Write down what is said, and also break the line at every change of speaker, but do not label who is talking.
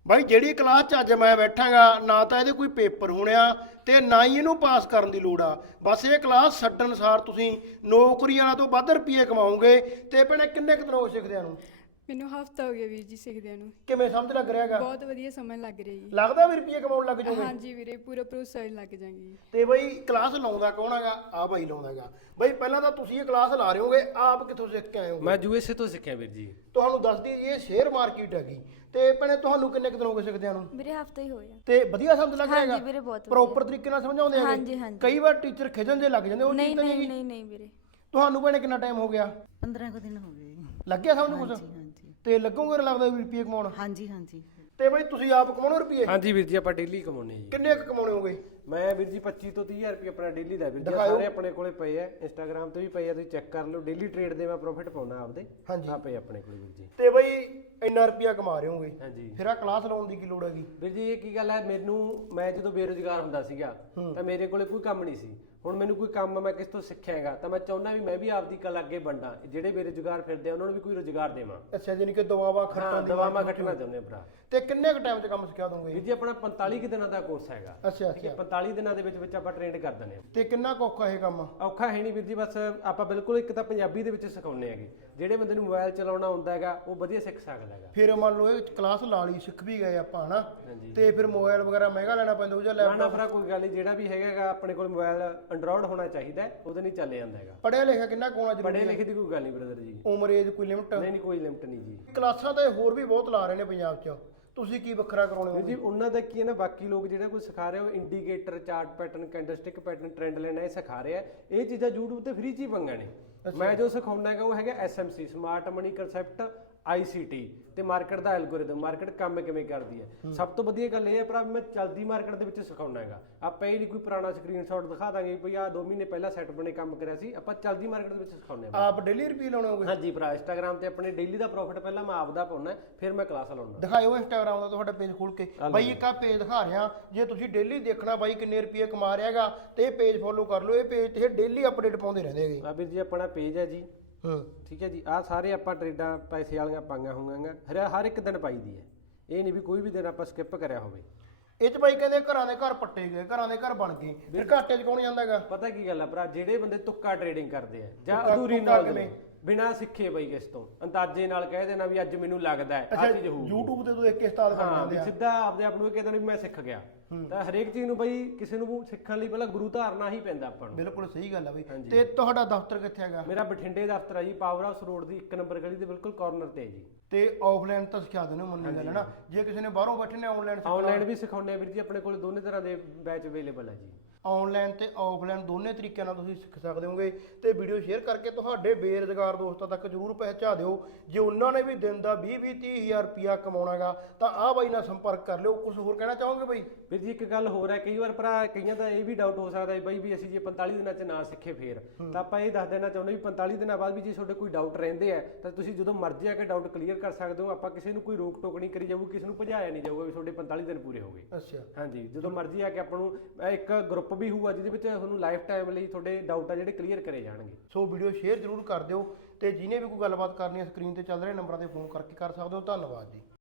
ਬਾਈ ਜਿਹੜੀ ਕਲਾਸ 'ਚ ਅੱਜ ਮੈਂ ਬੈਠਾਂਗਾ ਨਾ ਤਾਂ ਇਹਦੇ ਕੋਈ ਪੇਪਰ ਹੋਣਿਆ ਤੇ ਨਾ ਹੀ ਇਹਨੂੰ ਪਾਸ ਕਰਨ ਦੀ ਲੋੜ ਆ। ਬਸ ਇਹ ਕਲਾਸ ਛੱਡਣ ਸਾਰ ਤੁਸੀਂ ਨੌਕਰੀਆਂ ਤੋਂ ਵੱਧ ਰੁਪਏ ਕਮਾਓਗੇ। ਤੇ ਭੈਣੇ ਕਿੰਨੇ ਕੁ ਦਿਨ ਹੋ ਗਏ ਸਿੱਖਦਿਆਂ ਨੂੰ?
ਮੈਨੂੰ ਹਫਤਾ ਹੋ ਗਿਆ ਵੀਰ ਜੀ ਸਿੱਖਦਿਆਂ ਨੂੰ।
ਕਿਵੇਂ ਸਮਝ ਲੱਗ ਰਿਹਾ ਹੈਗਾ?
ਬਹੁਤ ਵਧੀਆ ਸਮਝ ਲੱਗ ਰਹੀ ਜੀ।
ਲੱਗਦਾ ਵੀ ਰੁਪਏ ਕਮਾਉਣ ਲੱਗ ਜਾਓਗੇ?
ਹਾਂਜੀ ਵੀਰੇ, ਪੂਰਾ ਭਰੋਸਾ ਲੱਗ ਜਾਗੀ।
ਤੇ ਬਈ ਕਲਾਸ ਲਾਉਂਦਾ ਕੌਣ ਹੈਗਾ? ਆ ਬਾਈ ਲਾਉਂਦਾ ਹੈਗਾ। ਬਈ ਪਹਿਲਾਂ ਤਾਂ ਤੁਸੀਂ ਇਹ ਕਲਾਸ ਲਾ ਰਹੇ ਹੋਗੇ, ਆਪ ਕਿੱਥੋਂ ਸਿੱਖ ਕੇ ਆਏ ਹੋ?
ਮੈਂ ਯੂਐਸਏ ਤੋਂ ਸਿੱਖਿਆ ਵੀਰ ਜੀ।
ਤੁਹਾਨੂੰ ਦੱਸਦੀ ਇਹ ਸ਼ੇਅਰ ਮਾਰਕੀਟ ਹੈਗੀ। ਤੇ ਭੈਣੇ ਤੁਹਾਨੂੰ ਕਿੰਨੇ ਕੁ ਦਿਨ ਹੋ ਗਏ ਸਿੱਖਦਿਆਂ ਨੂੰ?
ਵੀਰੇ ਹਫਤਾ ਹੀ ਹੋਇਆ।
ਤੇ ਵਧੀਆ ਸਮਝ ਲੱਗ ਰਿਹਾ ਹੈਗਾ?
ਹਾਂਜੀ ਵੀਰੇ, ਬਹੁਤ ਵਧੀਆ।
ਪ੍ਰੋਪਰ ਤਰੀਕੇ ਨਾਲ ਸਮਝਾਉਂਦੇ ਹੈਗੇ?
ਹਾਂਜੀ, ਹਾਂਜੀ।
ਕਈ ਵਾਰ ਟੀਚਰ ਖਿਜਣ ਜੇ ਲੱਗ ਜਾਂਦੇ, ਉਹ
ਨਹੀਂ
ਚੀਜ਼ ਤਾਂ
ਨਹੀਂ
ਨਹੀਂ
ਨਹੀਂ ਨਹੀਂ ਵੀਰੇ।
ਤੁਹਾਨੂੰ ਭੈਣੇ ਕਿੰਨਾ ਟਾਈਮ ਹੋ ਗਿਆ?
15 ਕੁ ਦਿਨ ਹੋ ਗਏ।
ਲੱਗਿਆ ਸਮਝ ਕੁਝ?
ਹਾਂਜੀ ਹਾਂਜੀ
ਤੇ ਲੱਗੂਗੇ ਲੱਗਦਾ ਵੀ ਰੁਪਏ ਕਮਾਉਣ?
ਹਾਂਜੀ ਹਾਂਜੀ।
ਤੇ ਬਈ ਤੁਸੀਂ ਆਪ ਕਮਾਉਣੇ ਰੁਪਏ?
ਹਾਂਜੀ ਵੀਰ ਜੀ, ਆਪਾਂ ਡੇਲੀ ਕਮਾਉਨੇ ਜੀ।
ਕਿੰਨੇ ਕੁ ਕਮਾਉਣੇ ਹੋਗੇ?
ਮੈਂ ਵੀਰ ਜੀ 25 ਤੋਂ 30000 ਰੁਪਏ ਆਪਣਾ ਡੇਲੀ ਦਾ ਵੀਰ ਜੀ।
ਦਿਖਾਇਓ।
ਸਾਰੇ ਆਪਣੇ ਕੋਲੇ ਪਏ ਆ, ਇੰਸਟਾਗ੍ਰam ਤੇ ਵੀ ਪਏ ਆ, ਤੁਸੀਂ ਚੈੱਕ ਕਰ ਲਓ। ਡੇਲੀ ਟ੍ਰੇਡ ਦੇ ਮੈਂ ਪ੍ਰੋਫਿਟ ਪਾਉਣਾ ਆਪਦੇ।
ਹਾਂਜੀ।
ਆ ਪਏ ਆਪਣੇ ਕੋਲੇ ਵੀਰ ਜੀ।
ਤੇ ਬਈ ਇੰਨਾ ਰੁਪਿਆ ਕਮਾ ਰਹੇ ਹੋਗੇ,
ਹਾਂਜੀ
ਫਿਰ ਆ ਕਲਾਸ ਲਾਉਣ ਦੀ ਕੀ ਲੋੜ ਹੈਗੀ?
ਵੀਰ ਜੀ, ਇਹ ਕੀ ਗੱਲ ਹੈ, ਮੈਂ ਜਦੋਂ ਬੇਰੁਜ਼ਗਾਰ ਹੁੰਦਾ ਸੀਗਾ ਤਾਂ ਮੇਰੇ ਕੋਲੇ ਕੋਈ ਕੰਮ ਨਹੀਂ ਸੀ। ਹੁਣ ਮੈਨੂੰ ਕੋਈ ਕੰਮ ਮੈਂ ਕਿਸ ਤੋਂ ਸਿੱਖਿਆ ਹੈਗਾ ਤਾਂ ਮੈਂ ਚਾਹੁੰਦਾ ਵੀ ਮੈਂ ਵੀ ਆਪਦੀ ਕਲਾ ਅੱਗੇ ਵੰਡਾਂ। ਜਿਹੜੇ ਬੇਰੁਜ਼ਗਾਰ ਫਿਰਦੇ ਆ ਉਹਨਾਂ ਨੂੰ ਵੀ ਕੋਈ ਰੁਜ਼ਗਾਰ ਦੇਵਾਂ।
ਅੱਛਾ, ਜਾਨੀ ਕਿ ਦਵਾਵਾ ਖਰਚਾਂ ਦੀ
ਦਵਾਵਾਂ ਕੱਟਣਾ ਚਾਹੁੰਦੇ ਆ ਭਰਾ।
ਤੇ ਕਿੰਨੇ ਕੁ ਟਾਈਮ 'ਚ ਕੰਮ ਸਿਖਾ ਦੋਗੇ?
ਵੀਰ ਜੀ ਆਪਣਾ 45 ਕੁ ਦਿਨਾਂ ਦਾ ਕੋਰਸ ਹੈਗਾ।
ਅੱਛਾ
ਠੀਕ ਹੈ,
ਅੱਛਾ।
45 ਦਿਨਾਂ ਦੇ ਵਿੱਚ ਆਪਾਂ ਟ੍ਰੇਨਡ ਕਰ ਦਿੰਦੇ ਆ।
ਤੇ ਕਿੰਨਾ ਕੁ ਔਖਾ ਇਹ ਕੰਮ?
ਔਖਾ ਹੈ ਨਹੀਂ ਵੀਰ ਜੀ, ਬਸ ਆਪਾਂ ਬਿਲਕੁਲ ਇੱਕ ਤਾਂ ਪੰਜਾਬੀ ਦੇ ਵਿੱਚ ਸਿਖਾਉਂਦੇ ਹੈਗੇ। ਜਿਹੜੇ ਬੰਦੇ ਨੂੰ ਮੋਬਾਈਲ ਚਲਾਉਣਾ ਆਉਂਦਾ ਹੈਗਾ ਉਹ ਵਧੀਆ ਸਿੱਖ ਸਕਦਾ ਹੈਗਾ।
ਫਿਰ ਮੰਨ ਲਓ ਇਹ ਕਲਾਸ ਲਾ ਲਈ, ਸਿੱਖ ਵੀ ਗਏ ਆਪਾਂ ਹਨਾ,
ਹਾਂਜੀ।
ਤੇ ਫਿਰ ਮੋਬਾਈਲ ਵਗੈਰਾ ਮਹਿੰਗਾ ਲੈਣਾ ਪੈਂਦਾ ਉਹ ਜਾਂ
ਨਾ ਨਾ
ਲੈਪਟਾਪ?
ਭਰਾ ਕੋਈ ਗੱਲ ਨਹੀਂ, ਜਿਹੜਾ ਵੀ ਹੈਗਾ ਆਪਣੇ ਕੋਲ ਮੋਬਾਈਲ ਐਂਡਰੋਇਡ ਹੋਣਾ ਚਾਹੀਦਾ ਹੈ, ਉਹਦੇ ਨਹੀਂ ਚੱਲ ਜਾਂਦਾ ਹੈਗਾ।
ਪੜਿਆ ਲਿਖਿਆ ਕਿੰਨਾ ਕੁ ਹੋਣਾ
ਪੜ੍ਹੇ
ਜ਼ਰੂਰੀ ਹੈ?
ਲਿਖੇ ਦੀ ਕੋਈ ਗੱਲ ਨਹੀਂ ਬ੍ਰਦਰ ਜੀ।
ਉਮਰ ਏਜ ਕੋਈ ਲਿਮਟ?
ਨਹੀਂ ਨਹੀਂ, ਕੋਈ ਲਿਮਟ ਨਹੀਂ ਜੀ।
ਕਲਾਸਾਂ ਤਾਂ ਇਹ ਹੋਰ ਵੀ ਬਹੁਤ ਲਾ ਰਹੇ ਨੇ ਪੰਜਾਬ 'ਚ, ਤੁਸੀਂ ਕੀ ਵੱਖਰਾ ਕਰਾਉਣੇ
ਵੀਰ ਜੀ
ਹੋ?
ਉਹਨਾਂ ਦਾ ਕੀ ਹੈ ਨਾ, ਬਾਕੀ ਲੋਕ ਜਿਹੜਾ ਕੋਈ ਸਿਖਾ ਰਹੇ ਉਹ indicator, chart pattern, candlestick pattern, trend line ਇਹ ਸਿਖਾ ਰਹੇ ਆ। ਇਹ ਚੀਜ਼ਾਂ YouTube ਤੇ ਫ੍ਰੀ ਚ ਹੀ ਪੰਗਾਂ ਨੇ। ਮੈਂ ਜੋ ਸਿਖਾਉਂਦਾ ਹੈਗਾ ਉਹ ਹੈਗਾ SMC, smart money concept, ICT ਤੇ ਮਾਰਕੀਟ ਦਾ ਐਲਗੋਰਿਥਮ, ਮਾਰਕੀਟ ਕੰਮ ਕਿਵੇਂ ਕਰਦੀ ਹੈ। ਸਭ ਤੋਂ ਵਧੀਆ ਗੱਲ ਇਹ ਹੈ ਭਰਾ, ਮੈਂ ਚੱਲਦੀ ਮਾਰਕੀਟ ਦੇ ਵਿੱਚ ਸਿਖਾਉਣਾ ਹੈਗਾ। ਆਪਾਂ ਇਹ ਨਹੀਂ ਕੋਈ ਪੁਰਾਣਾ ਸਕਰੀਨਸ਼ਾਟ ਦਿਖਾ ਦਾਂਗੇ ਵੀ ਆਹ 2 ਮਹੀਨੇ ਪਹਿਲਾਂ ਸੈਟ ਬਣੇ ਕੰਮ ਕਰਿਆ ਸੀ। ਆਪਾਂ ਚੱਲਦੀ ਮਾਰਕੀਟ ਦੇ ਵਿੱਚ ਸਿਖਾਉਂਦੇ ਹਾਂ।
ਆਪ ਡੇਲੀ ਰੁਪਏ ਲਾਉਣੇ ਹੋਗੇ?
ਹਾਂਜੀ ਭਰਾ, ਇੰਸਟਾਗ੍ਰam ਤੇ ਆਪਣੇ ਡੇਲੀ ਦਾ ਪ੍ਰੋਫਿਟ ਪਹਿਲਾਂ ਮੈਂ ਆਪਦਾ ਪਾਉਣਾ, ਫਿਰ ਮੈਂ ਕਲਾਸ ਲਾਉਣਾ।
ਦਿਖਾਇਓ ਇੰਸਟਾਗ੍ਰਾਮ ਦਾ ਤੁਹਾਡਾ ਪੇਜ ਖੋਲ ਕੇ। ਬਾਈ ਇੱਕ ਆ ਪੇਜ ਦਿਖਾ ਰਿਹਾ, ਜੇ ਤੁਸੀਂ ਡੇਲੀ ਦੇਖਣਾ ਬਾਈ ਕਿੰਨੇ ਰੁਪਏ ਕਮਾ ਰਿਹਾ ਹੈਗਾ ਤੇ ਇਹ ਪੇਜ ਫੋਲੋ ਕਰ ਲਓ। ਇਹ ਪੇਜ ਤੇ ਡੇਲੀ ਅਪਡੇਟ ਪਾਉਂਦੇ ਰਹਿੰਦੇ ਹੈਗੇ।
ਆ ਵੀਰ ਜੀ ਆਪਣਾ ਪੇਜ ਹੈ ਜੀ।
ਹਾਂ
ਠੀਕ ਹੈ ਜੀ। ਆਹ ਸਾਰੇ ਆਪਾਂ ਟਰੇਡਾਂ ਪੈਸੇ ਵਾਲੀਆਂ ਪਾਈਆਂ ਹੋਈਆਂ ਹਰ ਇੱਕ ਦਿਨ ਪਾਈ ਦੀ ਹੈ। ਇਹ ਨਹੀਂ ਵੀ ਕੋਈ ਵੀ ਦਿਨ ਆਪਾਂ ਸਕਿਪ ਕਰਿਆ ਹੋਵੇ।
ਇਹ 'ਚ ਬਾਈ ਕਹਿੰਦੇ ਘਰਾਂ ਦੇ ਘਰ ਪੱਟੇ ਗਏ, ਘਰਾਂ ਦੇ ਘਰ ਬਣ ਗਏ, ਫਿਰ ਘਾਟੇ 'ਚ ਕੌਣ ਜਾਂਦਾ ਹੈਗਾ?
ਪਤਾ ਕੀ ਗੱਲ ਆ ਭਰਾ, ਜਿਹੜੇ ਬੰਦੇ ਤੁੱਕਾ ਟ੍ਰੇਡਿੰਗ ਕਰਦੇ ਆ ਜਾਂ
ਤੁੱਕਾ
ਅਧੂਰੀ
ਕਿਵੇਂ?
ਨਾਲ ਬਿਨਾਂ ਸਿੱਖੇ ਬਈ ਕਿਸ ਤੋਂ ਅੰਦਾਜ਼ੇ ਨਾਲ ਕਹਿ ਦੇਣਾ ਵੀ ਅੱਜ ਮੈਨੂੰ ਲੱਗਦਾ ਹੈ
ਅੱਛਾ,
ਆਹ ਚੀਜ਼ ਹੋਊਗੀ।
YouTube ਤੇ ਤੋਂ ਦੇਖ ਕੇ ਉਸਤਾਦ ਬਣ
ਹਾਂ,
ਜਾਂਦੇ
ਵੀ
ਆ।
ਸਿੱਧਾ ਆਪਦੇ ਆਪ ਨੂੰ ਇਹ ਕਹਿੰਦਾ ਵੀ ਮੈਂ ਸਿੱਖ ਗਿਆ। ਤਾਂ ਹਰੇਕ ਚੀਜ਼ ਨੂੰ ਬਈ ਕਿਸੇ ਨੂੰ ਸਿੱਖਣ ਲਈ ਪਹਿਲਾਂ ਗੁਰੂ ਧਾਰਨਾ ਹੀ ਪੈਂਦਾ ਆਪਾਂ ਨੂੰ।
ਬਿਲਕੁਲ ਸਹੀ ਗੱਲ ਆ ਬਈ।
ਹਾਂਜੀ।
ਤੇ ਤੁਹਾਡਾ ਦਫ਼ਤਰ ਕਿੱਥੇ ਹੈਗਾ?
ਮੇਰਾ ਬਠਿੰਡੇ ਦਫ਼ਤਰ ਆ ਜੀ, ਪਾਵਰ ਹਾਊਸ ਰੋਡ ਦੀ 1 ਨੰਬਰ ਗਲੀ ਦੇ ਬਿਲਕੁਲ ਕਾਰਨਰ ਤੇ ਹੈ ਜੀ।
ਤੇ ਆਫਲਾਈਨ ਤਾਂ ਸਿਖਾ ਦਿੰਦੇ ਹੋ ਮੰਨੀ ਗੱਲ ਹੈ ਨਾ, ਜੇ ਕਿਸੇ ਨੇ ਬਾਹਰੋਂ ਬੈਠੇ ਨੇ ਆਨਲਾਈਨ
ਆਨਲਾਈਨ ਵੀ ਸਿਖਾਉਂਦੇ ਆ ਵੀਰ ਜੀ, ਆਪਣੇ ਕੋਲ ਦੋਨੇ ਤਰ੍ਹਾਂ ਦੇ ਬੈਚ ਅਵੇਲੇਬਲ ਹੈ ਜੀ।
ਆਨਲਾਈਨ ਤੇ ਆਫਲਾਈਨ ਦੋਨੇ ਤਰੀਕਿਆਂ ਨਾਲ ਤੁਸੀਂ ਸਿੱਖ ਸਕਦੇ ਹੋਗੇ। ਤੇ ਵੀਡੀਓ ਸ਼ੇਅਰ ਕਰਕੇ ਤੁਹਾਡੇ ਬੇਰੁਜ਼ਗਾਰ ਦੋਸਤਾਂ ਤੱਕ ਜ਼ਰੂਰ ਪਹੁੰਚਾ ਦਿਓ। ਜੇ ਉਹਨਾਂ ਨੇ ਵੀ ਦਿਨ ਦਾ 20-30 ਹਜ਼ਾਰ ਰੁਪਿਆ ਕਮਾਉਣਾਗਾ ਤਾਂ ਆਹ ਬਾਈ ਨਾਲ ਸੰਪਰਕ ਕਰ ਲਿਓ। ਕੁਝ ਹੋਰ ਕਹਿਣਾ ਚਾਹੋਗੇ ਬਾਈ?
ਵੀਰ ਜੀ ਇੱਕ ਗੱਲ ਹੋਰ ਹੈ, ਕਈ ਵਾਰ ਭਰਾ ਕਈਆਂ ਦਾ ਇਹ ਵੀ ਡਾਊਟ ਹੋ ਸਕਦਾ ਹੈ ਬਾਈ ਵੀ ਅਸੀਂ ਜੇ 45 ਦਿਨਾਂ 'ਚ ਨਾ ਸਿੱਖੇ ਫੇਰ, ਤਾਂ ਆਪਾਂ ਇਹ ਦੱਸ ਦੇਣਾ ਚਾਹੁੰਦੇ ਵੀ 45 ਦਿਨਾਂ ਬਾਅਦ ਵੀ ਜੇ ਤੁਹਾਡੇ ਕੋਈ ਡਾਊਟ ਰਹਿੰਦੇ ਆ ਤਾਂ ਤੁਸੀਂ ਜਦੋਂ ਮਰਜ਼ੀ ਆ ਕੇ ਡਾਊਟ ਕਲੀਅਰ ਕਰ ਸਕਦੇ ਹੋ। ਆਪਾਂ ਕਿਸੇ ਨੂੰ ਕੋਈ ਰੋਕ ਟੋਕ ਨਹੀਂ ਕਰੀ ਜਾਊ, ਕਿਸੇ ਨੂੰ ਭਜਾਇਆ ਨਹੀਂ ਜਾਊਗਾ ਵੀ ਤੁਹਾਡੇ 45 ਦਿਨ ਪੂਰੇ ਹੋ ਗਏ।
ਅੱਛਾ।
ਹਾਂਜੀ, ਜਦੋਂ ਮਰਜ਼ੀ ਆ ਕੇ ਆਪਾਂ ਨੂੰ ਇੱਕ ਗਰੁੱਪ ਵੀ ਹੋਊਗਾ ਜਿਹਦੇ ਵਿੱਚ ਤੁਹਾਨੂੰ ਲਾਈਫ ਟਾਈਮ ਲਈ ਤੁਹਾਡੇ ਡਾਊਟ ਆ ਜਿਹੜੇ ਕਲੀਅਰ ਕਰੇ ਜਾਣਗੇ।
ਸੋ ਵੀਡੀਓ ਸ਼ੇਅਰ ਜ਼ਰੂਰ ਕਰ ਦਿਓ ਤੇ ਜਿਹਨੇ ਵੀ ਕੋਈ ਗੱਲਬਾਤ ਕਰਨੀ ਹੈ ਸਕਰੀਨ ਤੇ ਚੱਲ ਰਹੇ ਨੰਬਰਾਂ ਤੇ ਫੋਨ ਕਰਕੇ ਕਰ ਸਕਦੇ ਹੋ। ਧੰਨਵਾਦ ਜੀ।